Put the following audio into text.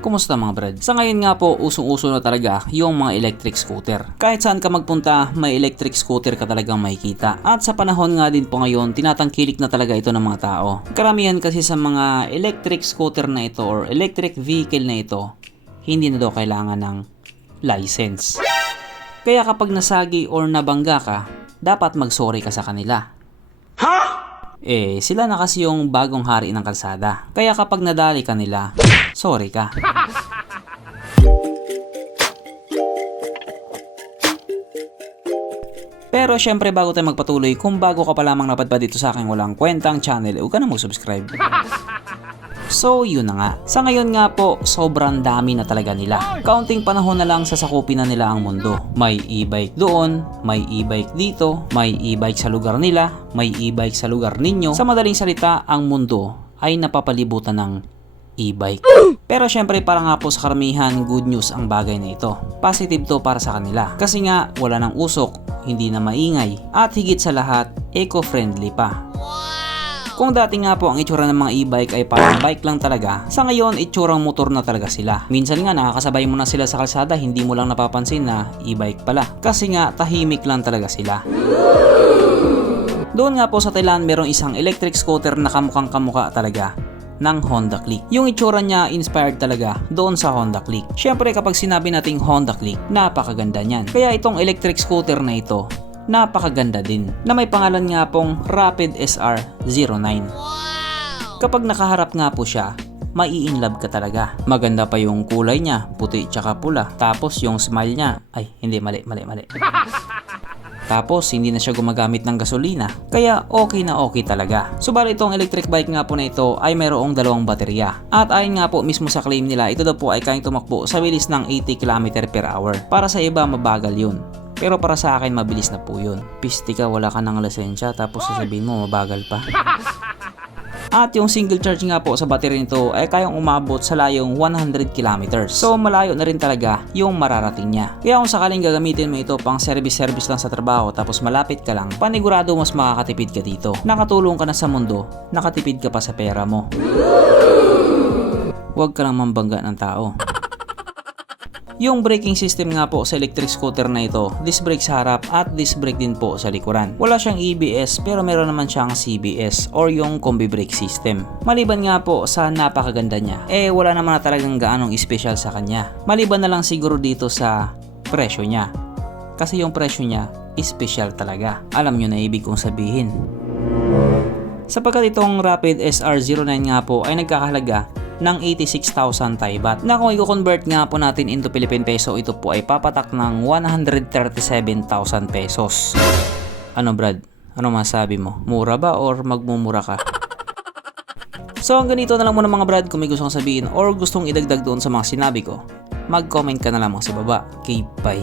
Kumusta mga brad? Sa ngayon nga po, usong-uso na talaga yung mga electric scooter. Kahit saan ka magpunta, may electric scooter ka talagang makikita. At sa panahon nga din po ngayon, tinatangkilik na talaga ito ng mga tao. Karamihan kasi sa mga electric scooter na ito or electric vehicle na ito, hindi na daw kailangan ng license. Kaya kapag nasagi or nabangga ka, dapat mag-sorry ka sa kanila. Sila na kasi yung bagong hari ng kalsada. Kaya kapag nadali ka nila, sorry ka. Pero syempre bago tayo magpatuloy, kung bago ka pa lamang napadpad dito sa aking walang kwentang channel, huwag ka na mag-subscribe. So yun na nga. Sa ngayon nga po, sobrang dami na talaga nila. Kaunting panahon na lang sasakupin na nila ang mundo. May e-bike doon, may e-bike dito, may e-bike sa lugar nila, may e-bike sa lugar ninyo. Sa madaling salita, ang mundo ay napapalibutan ng e-bike. Pero syempre para nga po sa karamihan, good news ang bagay na ito. Positive to para sa kanila. Kasi nga wala nang usok, hindi na maingay, at higit sa lahat, eco-friendly pa. Kung dati nga po ang itsura ng mga e-bike ay parang bike lang talaga, sa ngayon itsurang motor na talaga sila. Minsan nga nakakasabay mo na sila sa kalsada, hindi mo lang napapansin na e-bike pala. Kasi nga tahimik lang talaga sila. Doon nga po sa Thailand merong isang electric scooter na kamukhang kamukha talaga ng Honda Click. Yung itsura niya inspired talaga doon sa Honda Click. Syempre kapag sinabi nating Honda Click, napakaganda niyan. Kaya itong electric scooter na ito, napakaganda din, na may pangalan nga pong Rapid SR09. Kapag nakaharap nga po siya, mai-inlove ka talaga. Maganda pa yung kulay niya, puti tsaka pula. Tapos yung smile niya, ay hindi, mali. Tapos hindi na siya gumagamit ng gasolina, kaya okay na okay talaga. Subalit itong electric bike nga po na ito ay mayroong dalawang baterya. At ayon nga po mismo sa claim nila, ito daw po ay kayang tumakbo sa bilis ng 80 km/h. Para sa iba mabagal yun, pero para sa akin mabilis na po yun. Pisti ka, wala ka ng lisensya, tapos sasabihin mo mabagal pa. At yung single charge nga po sa battery nito ay kayang umabot sa layong 100 km. So malayo na rin talaga yung mararating niya. Kaya kung sakaling gagamitin mo ito pang service lang sa trabaho tapos malapit ka lang, panigurado mas makakatipid ka dito. Nakatulong ka na sa mundo, nakatipid ka pa sa pera mo. Huwag ka lang mambangga ng tao. Yung braking system nga po sa electric scooter na ito, disc brake sa harap at disc brake din po sa likuran. Wala siyang ABS pero meron naman siyang CBS or yung combi brake system. Maliban nga po sa napakaganda niya, wala naman na talagang gaanong special sa kanya. Maliban na lang siguro dito sa presyo niya. Kasi yung presyo niya, special talaga. Alam nyo na ibig kong sabihin. Sapagkat itong Rapid SR09 nga po ay nagkakahalaga ng 86,000 Thai baht, na kung i-convert nga po natin into Philippine peso, ito po ay papatak ng 137,000 pesos. Ano Brad? Ano masabi mo? Mura ba or magmumura ka? So hanggang dito na lang muna mga Brad. Kung may gustong sabihin or gustong idagdag doon sa mga sinabi ko, mag-comment ka na lamang sa baba. Okay, bye.